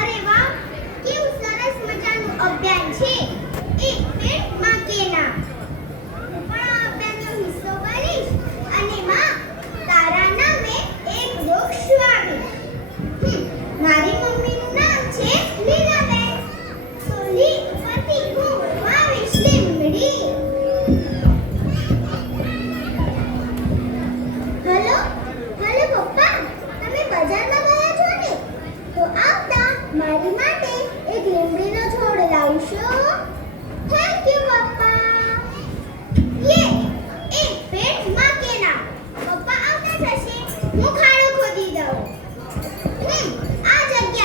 અરે વાહ, કેવું સરસ મજાનું અભિયાન છે. એક પેડ માં કે નામ. હું પણ આ અભિયાનનો હિસ્સો બનીશ અને માં તારા નામે એક વૃક્ષ વાવીશ. મારી મમ્મીનું નામ છે લીલાબેન. તો લી પરથી હું વાવીશ લીમડી. હેલો હેલો પપ્પા, તમે બજારમાં ગયા છો ને? તો આવતા મારી માટે એક લીમડીનો છોડ લાવશો? થેન્ક યુ પપ્પા. યે એક પેડ માં કે નામ. પપ્પા આવતા થશે, હું ખાડો ખોદી દઉં. આ જગ્યા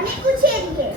અને ઉછેરીએ.